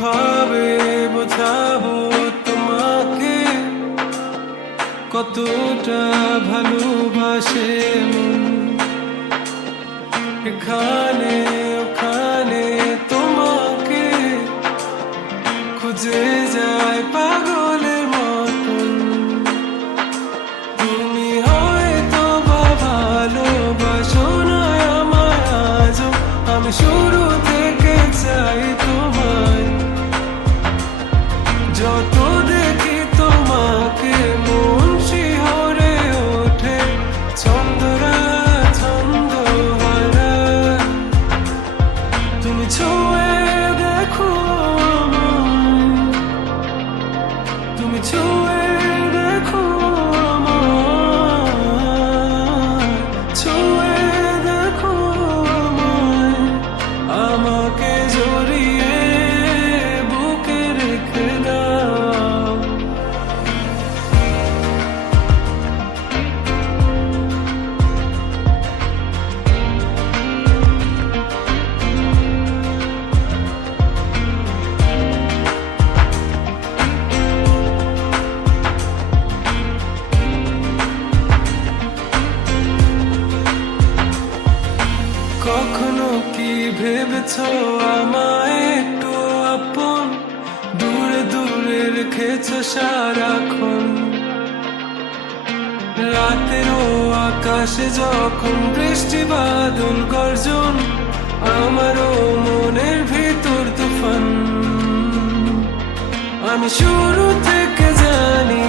কিভাবে বোঝাবো তোমাকে কতটা ভালোবাসে মন। এখানে ওখানে তোমাকে খুঁজে যায় পাগলের মতন। তুমি হয়তো বা ভালোবাসো না আমায় আজও, আমি শুরু থেকে চাই তোমায়। যত দেখি তোমাকে মন শিহরে ওঠে, ছন্দরা ছন্দ হারায়। তুমি ছুঁয়ে দেখো আমায়, তুমি ছুঁয়ে দেখো আমায়, ছুঁয়ে দেখো আমায়। আমাকে জড়িয়ে বুকে রেখে দাও। কখনো কি ভেবেছো আমায় একটু আপন, দূরে দূরে রেখেছো সারাক্ষণ। রাতেরও আকাশে যখন বৃষ্টি বাদল গর্জন, আমারও মনের ভিতর তুফান। আমি শুরু থেকে জানি